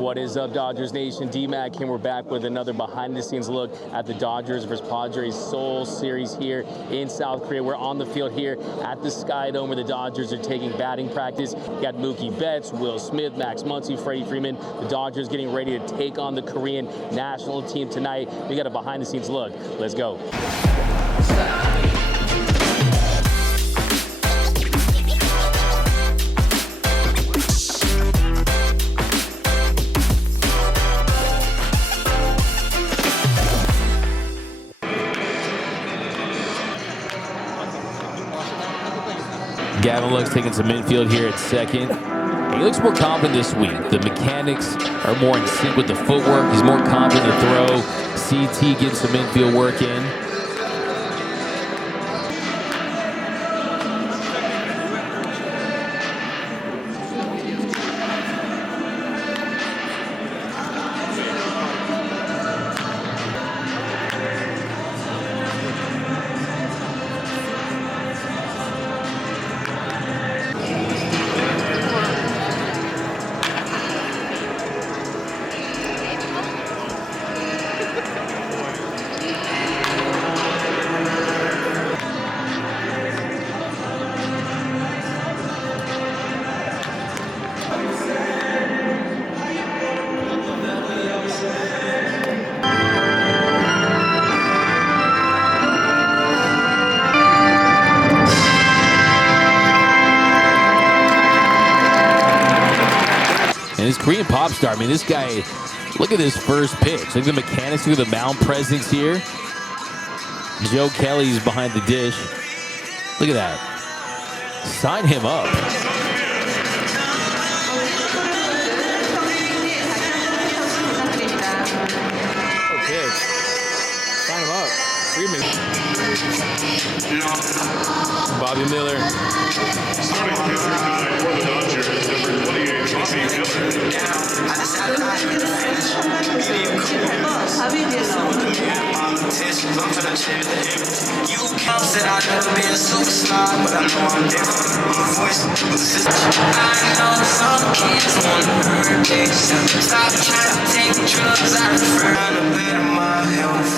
What is up, Dodgers Nation? Mckain, we're back with another behind-the-scenes look at the Dodgers vs. Padres Seoul series here in South Korea. We're on the field here at the Sky Dome where the Dodgers are taking batting practice. You got Mookie Betts, Will Smith, Max Muncy, Freddie Freeman. The Dodgers getting ready to take on the Korean national team tonight. We got a behind-the-scenes look. Let's go. Gavin looks taking some infield here at second. He looks more confident this week. The mechanics are more in sync with the footwork. He's more confident to throw. CT getting some infield work in. And this Korean pop star, I mean, this guy, look at this first pitch. Look at the mechanics, look at the mound presence here. Joe Kelly's behind the dish. Look at that. Sign him up. Okay. Sign him up. Bobby Miller. Starting pitcher tonight for the Dodgers, number 28, Bobby Miller. You count said I'd never be a superstar, but I know I'm different. My voice was I know some kids want to hurt me. Stop trying to take drugs. I prefer to better my health,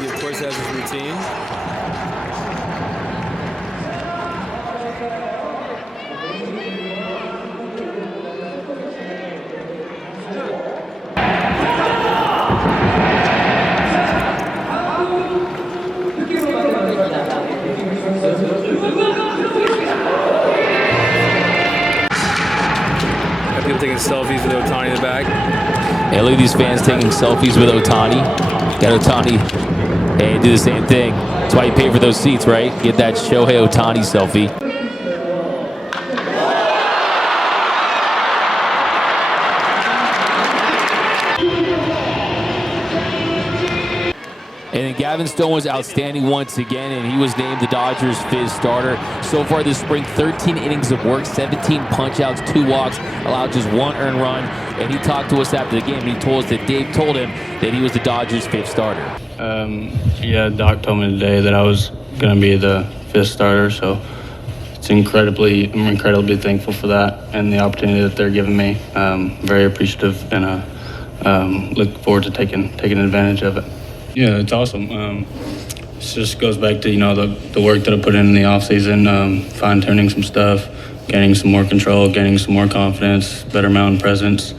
He, of course, has his routine. Got people taking selfies with Ohtani in the back. Hey, look at these fans taking selfies with Ohtani. Got Ohtani. Hey, do the same thing. That's why you pay for those seats, right? Get that Shohei Ohtani selfie. And then Gavin Stone was outstanding once again, and he was named the Dodgers' fifth starter. So far this spring, 13 innings of work, 17 punch-outs, 2 walks, allowed just 1 earned run. And he talked to us after the game, and he told us that Dave told him that he was the Dodgers' fifth starter. Yeah, Doc told me today that I was going to be the 5th starter, so I'm incredibly thankful for that and the opportunity that they're giving me. Very appreciative, and look forward to taking advantage of it. Yeah, it's awesome. It just goes back to, the work that I put in the offseason, fine-tuning some stuff, gaining some more control, gaining some more confidence, better mound presence,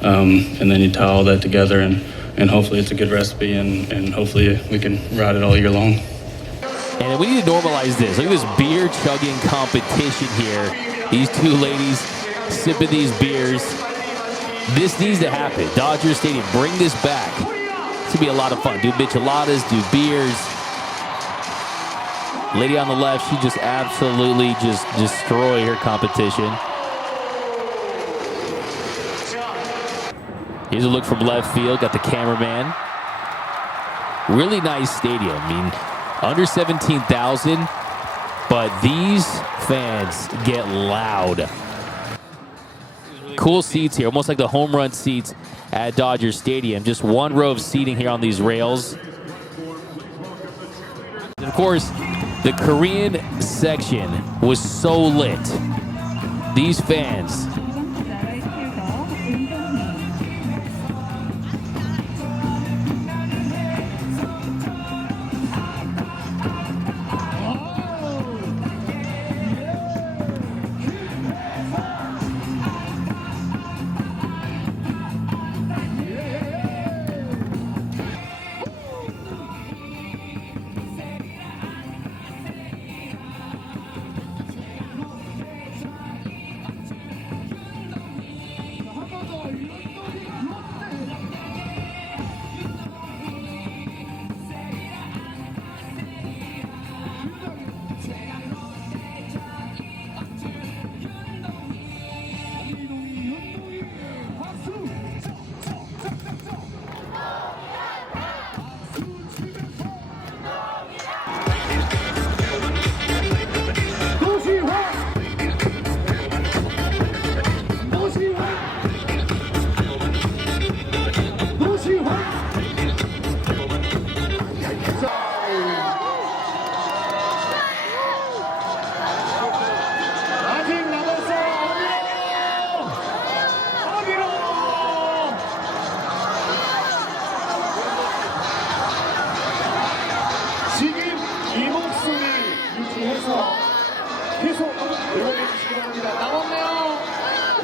and then you tie all that together, and hopefully it's a good recipe, and hopefully we can ride it all year long. And we need to normalize this. Look at this beer chugging competition here. These two ladies sipping these beers. This needs to happen. Dodger Stadium, bring this back. It's going to be a lot of fun. Do micheladas, do beers. Lady on the left, she just absolutely just destroyed her competition. Here's a look from left field. Got the cameraman. Really nice stadium. I mean, under 17,000, but these fans get loud. cool seats here, almost like the home run seats at Dodger Stadium. Just one row of seating here on these rails. And of course, the Korean section was so lit. These fans. 계속 응원해 주시기 바랍니다. 남았네요.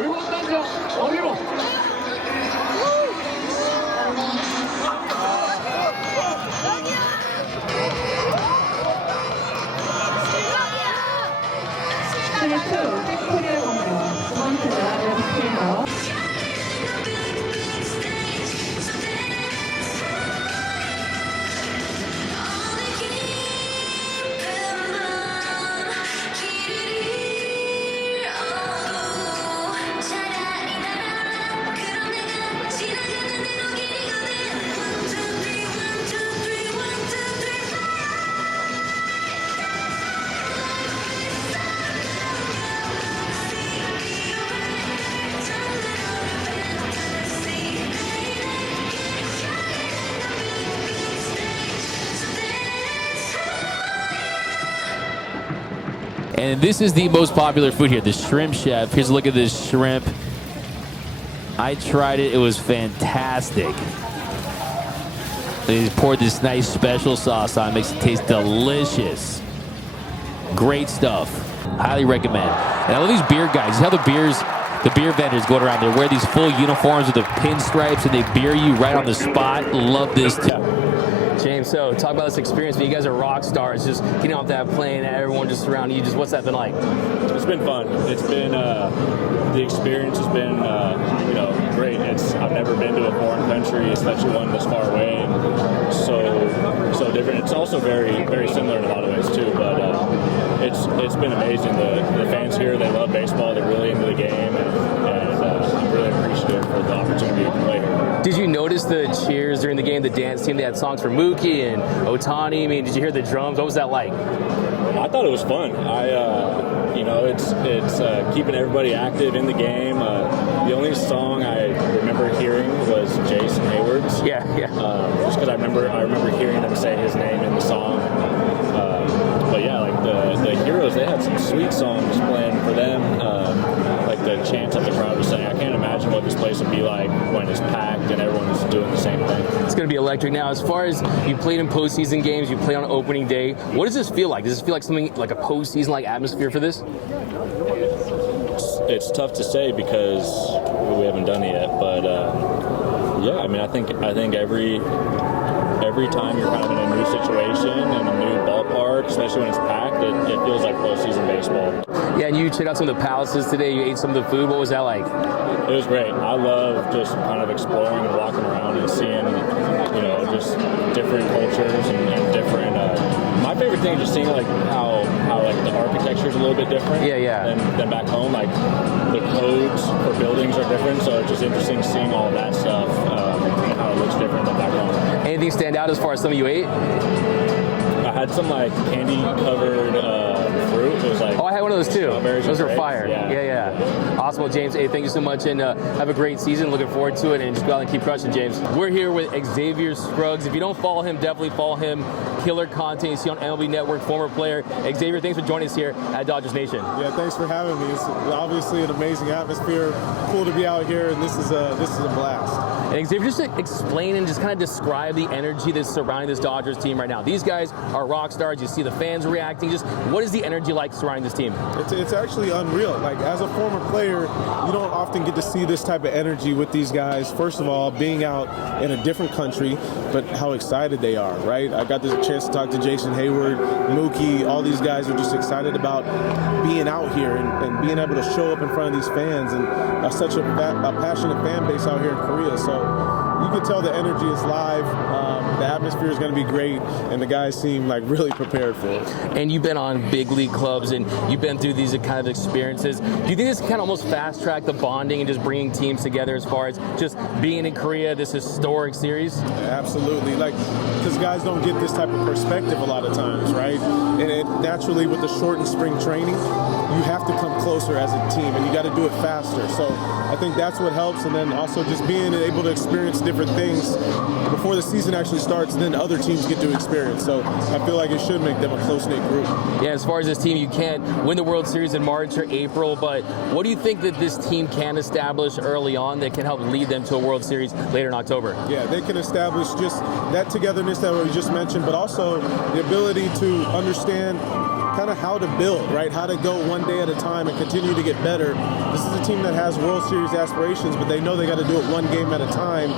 응원 단정 어디로? And this is the most popular food here, the shrimp chef. Here's a look at this shrimp. I tried it, it was fantastic. They poured this nice special sauce on, makes it taste delicious. Great stuff, highly recommend. And I love these beer guys. You see how the beer vendors going around, they wear these full uniforms with the pinstripes and they beer you right on the spot. Love this too. James, so talk about this experience. You guys are rock stars, just getting off that plane, everyone just surrounding you. Just what's that been like? It's been fun. It's been the experience has been great. I've never been to a foreign country, especially one this far away, and so different. It's also very very similar in a lot of ways too. But it's been amazing. The fans here, they love baseball. They're really into the game, and I'm really appreciative for the opportunity to play here. Did you notice the cheers during the game, the dance team? They had songs for Mckain and Ohtani. I mean, did you hear the drums? What was that like? I thought it was fun. It's keeping everybody active in the game. The only song I remember hearing was Jason Hayward's. Yeah. Just because I remember hearing them say his name in the song. But yeah, like the Heroes, they had some sweet songs playing for them. Like the chants of the crowd was saying, I can't imagine what this place would be like when it's packed and everyone's doing the same thing. It's going to be electric. Now, as far as you played in postseason games, you play on opening day, what does this feel like? Does this feel like something like a postseason-like atmosphere for this? It's tough to say because we haven't done it yet, but yeah, I mean, I think every time you're kind of in a new situation and a new ballpark, especially when it's packed, it feels like postseason baseball. Yeah, and you checked out some of the palaces today. You ate some of the food. What was that like? It was great. I love just kind of exploring and walking around and seeing, just different cultures and different. My favorite thing is just seeing like how like the architecture is a little bit different. Yeah. Than back home. Like the codes for buildings are different, so it's just interesting seeing all of that stuff. How it looks different than back home. Anything stand out as far as something you ate? I had some like candy covered fruit. fruit. It was like, Oh, I had one of those too. strawberries Those and are grapes. fire. Yeah. Yeah. Awesome. Well, James, hey, thank you so much, and have a great season. Looking forward to it, and just go out and keep crushing, James. We're here with Xavier Scruggs. If you don't follow him, definitely follow him. Killer content you see on MLB Network, former player. Xavier, thanks for joining us here at Dodgers Nation. Yeah, thanks for having me. It's obviously an amazing atmosphere. Cool to be out here, and this is a blast. And Xavier, just to explain and just kind of describe the energy that's surrounding this Dodgers team right now. These guys are rock stars. You see the fans reacting. Just what is the energy like surrounding this team? It's actually unreal. Like, as a former player, you don't often get to see this type of energy with these guys. First of all, being out in a different country, but how excited they are, right? I got this chance to talk to Jason Hayward, Mookie. All these guys are just excited about being out here and being able to show up in front of these fans, and such a passionate fan base out here in Korea. So you can tell the energy is live. The atmosphere is going to be great, and the guys seem like really prepared for it. And you've been on big league clubs, and you've been through these kind of experiences. Do you think this kind of almost fast track the bonding and just bringing teams together as far as just being in Korea, this historic series? Absolutely, because guys don't get this type of perspective a lot of times, right? And naturally, with the shortened spring training, you have to come closer as a team, and you got to do it faster. So I think that's what helps, and then also just being able to experience different things before the season actually starts, and then other teams get to experience. So I feel like it should make them a close-knit group. Yeah, as far as this team, you can't win the World Series in March or April, but what do you think that this team can establish early on that can help lead them to a World Series later in October? Yeah, they can establish just that togetherness that we just mentioned, but also the ability to understand kind of how to build, right? How to go one day at a time and continue to get better. This is a team that has World Series aspirations, but they know they got to do it one game at a time.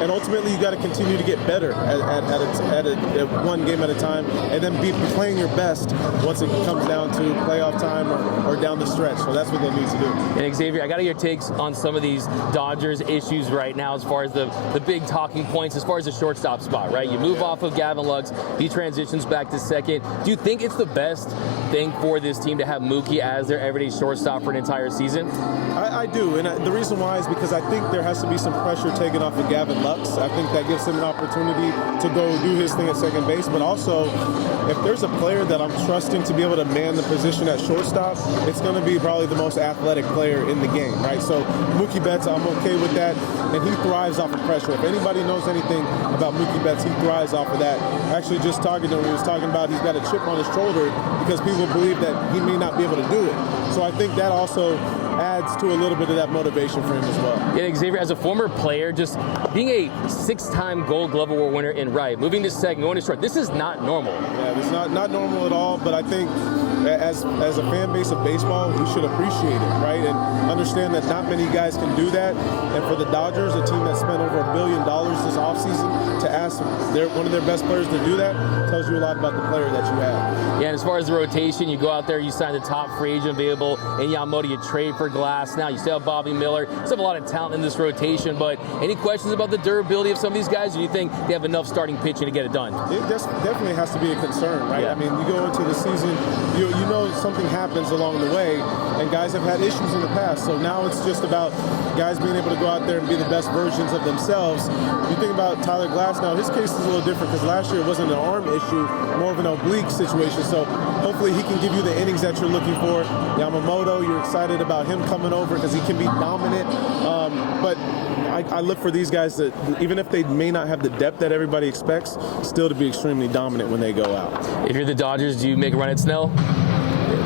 And ultimately, you got to continue to get better at one game at a time, and then be playing your best once it comes down to playoff time or down the stretch. So that's what they need to do. And Xavier, I got your takes on some of these Dodgers issues right now as far as the big talking points, as far as the shortstop spot, right? You move off of Gavin Lux, he transitions back to second. Do you think it's the best thing for this team to have Mookie as their everyday shortstop for an entire season? I do, and the reason why is because I think there has to be some pressure taken off of Gavin Lux. I think that gives him an opportunity to go do his thing at second base, but also if there's a player that I'm trusting to be able to man the position at shortstop, it's going to be probably the most athletic player in the game, right? So Mookie Betts, I'm okay with that, and he thrives off of pressure. If anybody knows anything about Mookie Betts, he thrives off of that. Actually, just talking to him, he was talking about he's got a chip on his shoulder because people believe that he may not be able to do it. So I think that also adds to a little bit of that motivation for him as well. Yeah, Xavier, as a former player, just being a 6-time Gold Glove Award winner in right, moving to second, going to short, this is not normal. Yeah, it's not normal at all, but I think as a fan base of baseball, we should appreciate it, right? And understand that not many guys can do that. And for the Dodgers, a team that spent over $1 billion this offseason, to ask one of their best players to do that tells you a lot about the player that you have. Yeah, and as far as the rotation, you go out there, you sign the top free agent available in Yamamoto, you trade for Glass. Now you still have Bobby Miller. You still have a lot of talent in this rotation, but any questions about the durability of some of these guys? Or do you think they have enough starting pitching to get it done? It definitely has to be a concern, right? Yeah. I mean, you go into the season, you know something happens along the way, and guys have had issues in the past. So now it's just about guys being able to go out there and be the best versions of themselves. You think about Tyler Glass now, his case is a little different because last year it wasn't an arm issue, more of an oblique situation. So hopefully he can give you the innings that you're looking for. Yamamoto, you're excited about him coming over because he can be dominant. But I look for these guys that, even if they may not have the depth that everybody expects, still to be extremely dominant when they go out. If you're the Dodgers, do you make a run at Snell?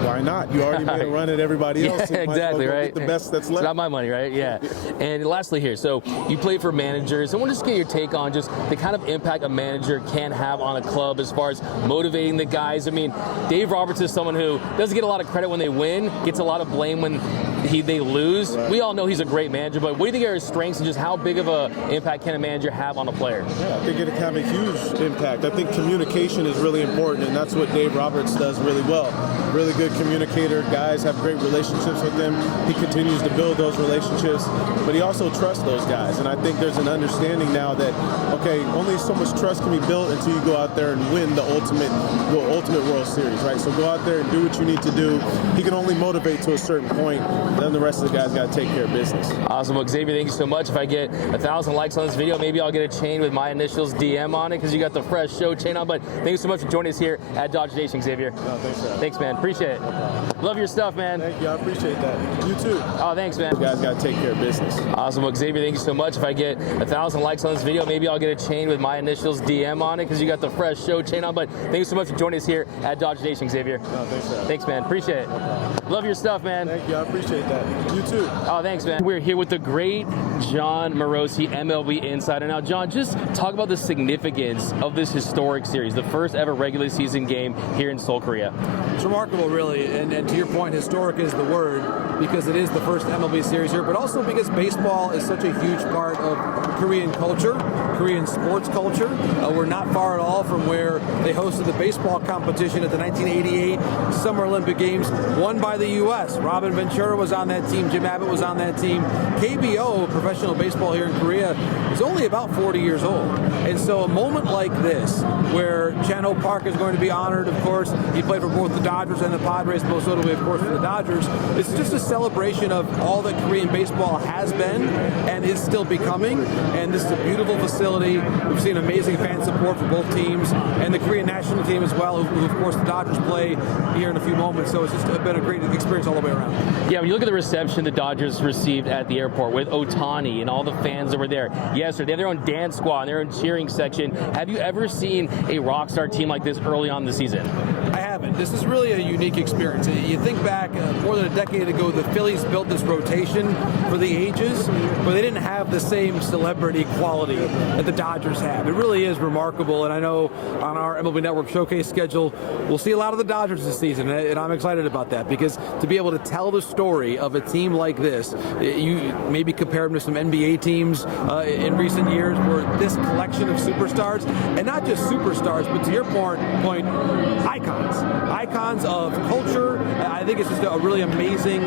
Why not? You already made a run at everybody else. Yeah, so exactly, right? Get the best that's left. It's not my money, right? Yeah. And lastly here, so you play for managers. I want to just get your take on just the kind of impact a manager can have on a club as far as motivating the guys. I mean, Dave Roberts is someone who doesn't get a lot of credit when they win, gets a lot of blame when they lose. Right. We all know he's a great manager, but what do you think are his strengths and just how big of an impact can a manager have on a player? Yeah, I think it can have a huge impact. I think communication is really important, and that's what Dave Roberts does really well. Really good communicator. Guys have great relationships with him. He continues to build those relationships, but he also trusts those guys. And I think there's an understanding now that, okay, only so much trust can be built until you go out there and win the ultimate World Series, right? So go out there and do what you need to do. He can only motivate to a certain point, then the rest of the guys got to take care of business. Awesome. Well, Xavier, thank you so much. If I get 1,000 likes on this video, maybe I'll get a chain with my initials DM on it because you got the fresh show chain on. But thank you so much for joining us here at Dodger Nation, Xavier. No, thanks, sir. Thanks, man. Appreciate it. Love your stuff, man. Thank you. I appreciate that. You too. Oh, thanks, man. You guys got to take care of business. Awesome. Well, Xavier, thank you so much. If I get 1,000 likes on this video, maybe I'll get a chain with my initials DM on it because you got the fresh show chain on. But thank you so much for joining us here at Dodger Nation, Xavier. No, thanks, sir. Thanks, man. Appreciate it. Love your stuff, man. Thank you. I appreciate that. You too. Oh, thanks, man. We're here with the great John Morosi, MLB insider. Now, John, just talk about the significance of this historic series, the first ever regular season game here in Seoul, Korea. It's remarkable, really, and to your point, historic is the word because it is the first MLB series here, but also because baseball is such a huge part of Korean culture, Korean sports culture. We're not far at all from where they hosted the baseball competition at the 1988 Summer Olympic Games, won by the U.S. Robin Ventura was on that team, Jim Abbott was on that team. KBO, professional baseball here in Korea, is only about 40 years old. And so a moment like this, where Chan-Ho Park is going to be honored, of course, he played for both the Dodgers and the Padres, most notably, of course, for the Dodgers. It's just a celebration of all that Korean baseball has been and is still becoming. And this is a beautiful facility. We've seen amazing fan support for both teams and the Korean national team as well, who of course, the Dodgers play here in a few moments. So it's just been a great experience all the way around. Yeah, when you look at the reception the Dodgers received at the airport with Ohtani and all the fans that were there yesterday, they have their own dance squad and their own cheering section. Have you ever seen a rock star team like this early on in the season? I haven't. This is really a unique experience. You think back more than a decade ago, the Phillies built this rotation for the ages, but they didn't have the same celebrity quality that the Dodgers have. It really is remarkable, and I know on our MLB Network Showcase schedule, we'll see a lot of the Dodgers this season, and I'm excited about that because to be able to tell the story of a team like this, you maybe compare them to some NBA teams in recent years where this collection of superstars, and not just superstars, but to your point, icons of culture. I think it's just a really amazing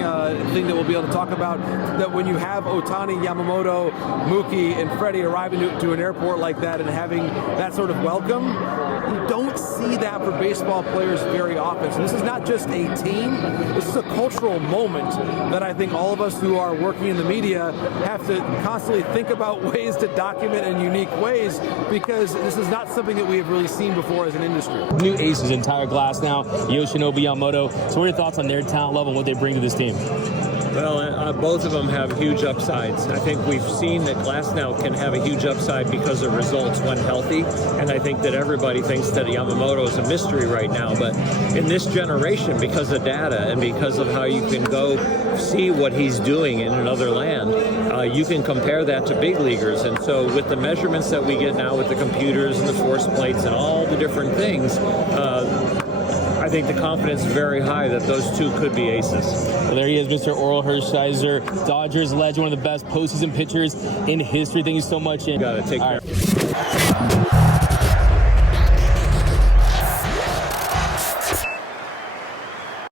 thing that we'll be able to talk about, that when you have Ohtani, Yamamoto, Mookie, and Freddie arriving to an airport like that and having that sort of welcome, you don't see that for baseball players very often. So this is not just a team, this is a cultural moment that I think all of us who are working in the media have to constantly think about ways to document in unique ways, because this is not something that we have really seen before as an industry. New aces, entire glass now, Yoshinobu Yamamoto. So what are your thoughts on their talent level and what they bring to this team? Well, both of them have huge upsides. I think we've seen that Glasnow can have a huge upside because of results when healthy, and I think that everybody thinks that Yamamoto is a mystery right now. But in this generation, because of data and because of how you can go see what he's doing in another land, you can compare that to big leaguers. And so with the measurements that we get now with the computers and the force plates and all the different things, I think the confidence is very high that those two could be aces. Well, there he is, Mr. Oral Hershiser, Dodgers legend, one of the best postseason pitchers in history. Thank you so much. You got to take care.